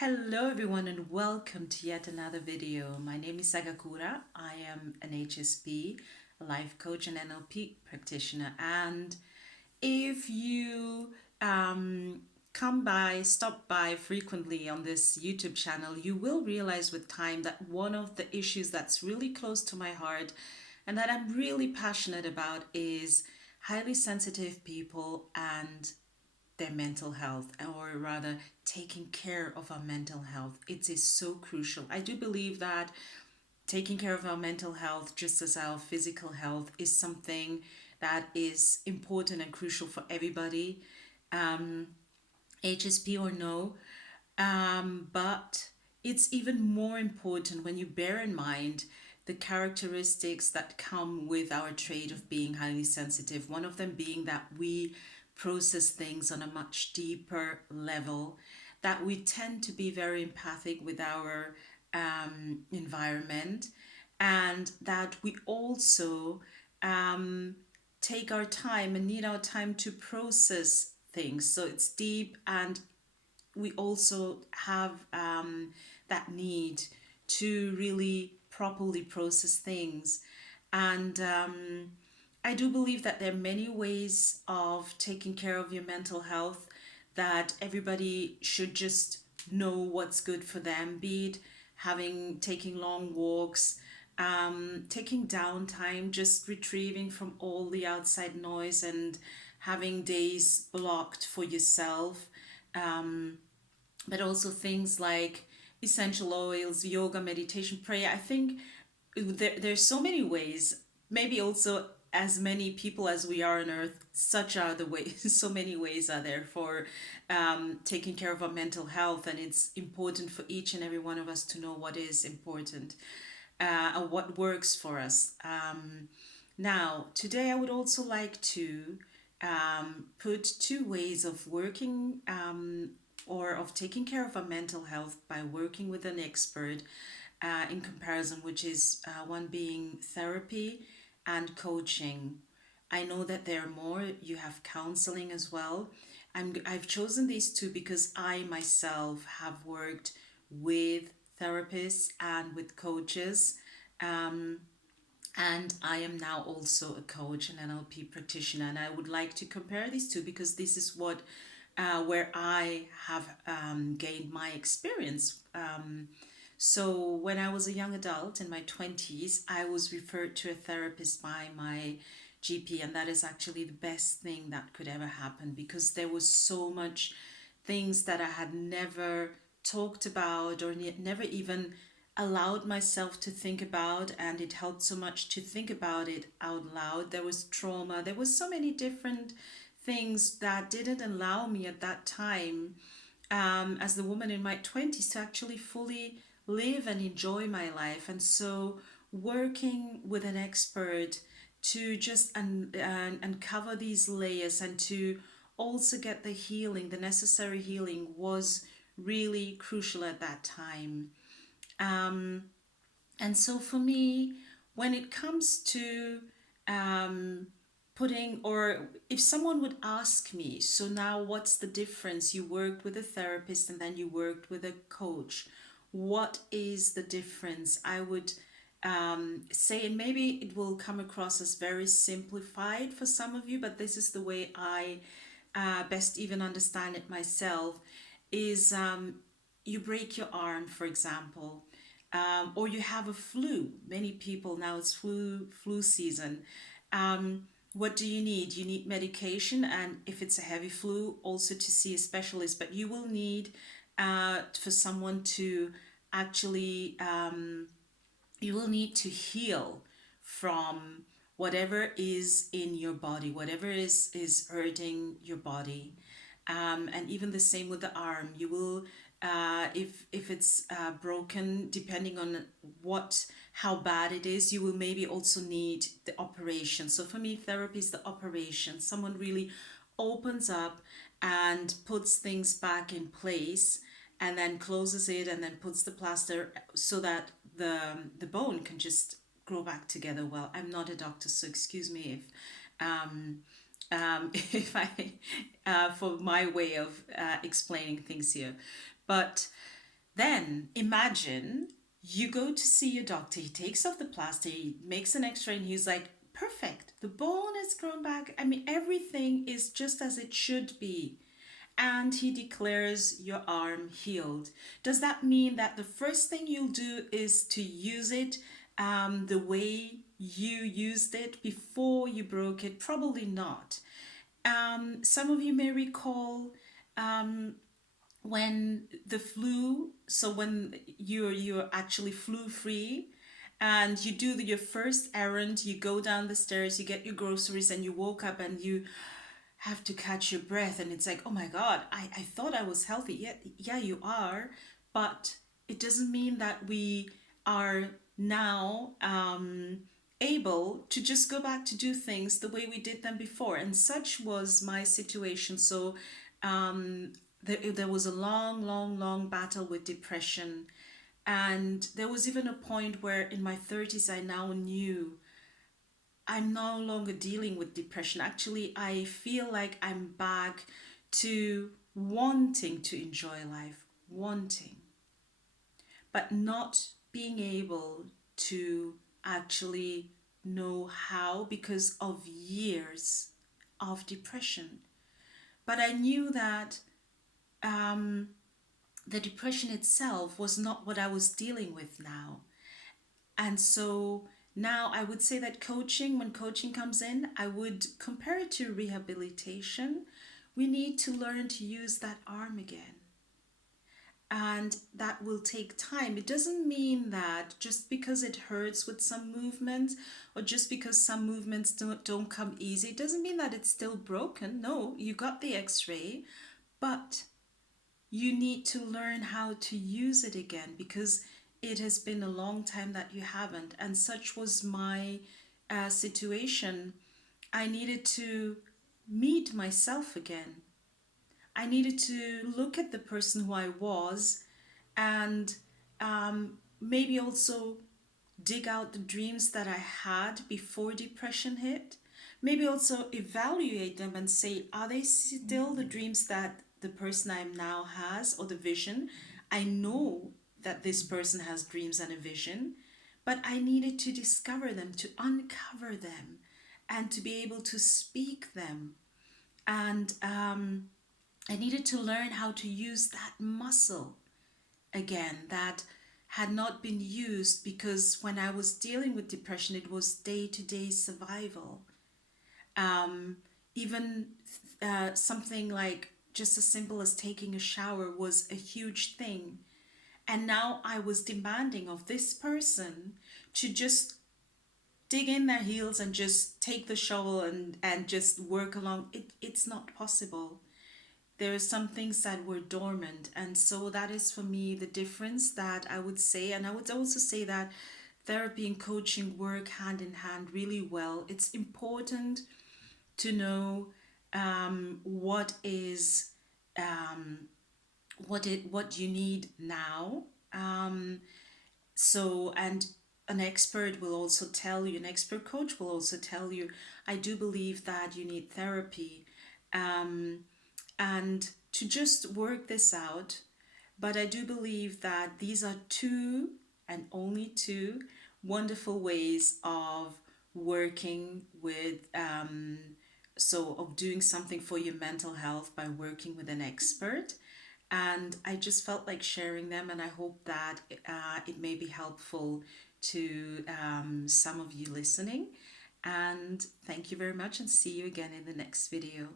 Hello everyone and welcome to yet another video. My name is Sagakura. I am an HSP, a life coach and NLP practitioner. And if you stop by frequently on this YouTube channel, you will realize with time that one of the issues that's really close to my heart and that I'm really passionate about is highly sensitive people and their mental health, or rather taking care of our mental health. It is so crucial. I do believe that taking care of our mental health just as our physical health is something that is important and crucial for everybody, HSP or no. But it's even more important when you bear in mind the characteristics that come with our trait of being highly sensitive. One of them being that we process things on a much deeper level, that we tend to be very empathic with our environment, and that we also um, take our time and need our time to process things. So it's deep, and we also have that need to really properly process things. And I do believe that there are many ways of taking care of your mental health, that everybody should just know what's good for them, be it taking long walks, taking downtime, just retrieving from all the outside noise and having days blocked for yourself, but also things like essential oils, yoga, meditation, prayer. I think there's so many ways. Maybe also as many people as we are on earth, such are the ways. So many ways are there for taking care of our mental health, and it's important for each and every one of us to know what is important and what works for us. Now, today I would also like to put two ways of working or of taking care of our mental health by working with an expert in comparison, which is one being therapy and coaching. I know that there are more. You have counseling as well. I've chosen these two because I myself have worked with therapists and with coaches. Um, and I am now also a coach and NLP practitioner, and I would like to compare these two because this is what where I have gained my experience. So when I was a young adult in my 20s, I was referred to a therapist by my GP, and that is actually the best thing that could ever happen because there was so much things that I had never talked about or never even allowed myself to think about, and it helped so much to think about it out loud. There was trauma, there was so many different things that didn't allow me at that time, as the woman in my 20s, to actually fully live and enjoy my life. And so working with an expert to just uncover these layers and to also get the healing, the necessary healing, was really crucial at that time. Um, and so for me, when it comes to um, putting, or if someone would ask me, so now what's the difference? You worked with a therapist and then you worked with a coach. What is the difference? I would say, and maybe it will come across as very simplified for some of you, but this is the way I best even understand it myself, is you break your arm, for example, or you have a flu. Many people now, it's flu season. What do you need? You need medication, and if it's a heavy flu, also to see a specialist. But you will need for someone to actually you will need to heal from whatever is in your body, whatever is hurting your body. And even the same with the arm. You will, if it's broken, depending on what how bad it is, you will maybe also need the operation. So for me, therapy is the operation. Someone really opens up and puts things back in place, and then closes it, and then puts the plaster so that the bone can just grow back together. Well, I'm not a doctor, so excuse me if I for my way of explaining things here, but Then imagine you go to see your doctor, he takes off the plaster, he makes an x ray, and he's like, perfect, the bone has grown back. I mean, everything is just as it should be. And he declares your arm healed. Does that mean that the first thing you'll do is to use it the way you used it before you broke it? Probably not. Some of you may recall when the flu, so when you're actually flu free, and you do your first errand, you go down the stairs, you get your groceries, and you woke up and you have to catch your breath, and it's like, oh my god, I thought I was healthy. Yeah, you are, but it doesn't mean that we are now able to just go back to do things the way we did them before. And such was my situation. So there was a long, long, long battle with depression. And there was even a point where in my 30s, I now knew I'm no longer dealing with depression. Actually, I feel like I'm back to wanting to enjoy life, wanting, but not being able to actually know how because of years of depression. But I knew that um, the depression itself was not what I was dealing with now. And so now I would say that coaching, when coaching comes in, I would compare it to rehabilitation. We need to learn to use that arm again. And that will take time. It doesn't mean that just because it hurts with some movements or just because some movements don't come easy, it doesn't mean that it's still broken. No, you got the x ray, but you need to learn how to use it again because it has been a long time that you haven't. And such was my situation. I needed to meet myself again. I needed to look at the person who I was and maybe also dig out the dreams that I had before depression hit. Maybe also evaluate them and say, are they still the dreams that the person I am now has, or the vision? I know that this person has dreams and a vision, but I needed to discover them, to uncover them, and to be able to speak them. And I needed to learn how to use that muscle again that had not been used because when I was dealing with depression, it was day to day survival. Um, Even something like just as simple as taking a shower was a huge thing. And now I was demanding of this person to just dig in their heels and just take the shovel and just work along. It's not possible. There are some things that were dormant, and so that is for me the difference that I would say. And I would also say that therapy and coaching work hand in hand really well. It's important to know what is what you need now. And an expert will also tell you, an expert coach will also tell you, I do believe that you need therapy. Um, and to just work this out. But I do believe that these are two and only two wonderful ways of working with, of doing something for your mental health by working with an expert. And I just felt like sharing them, and I hope that it may be helpful to some of you listening. And thank you very much, and see you again in the next video.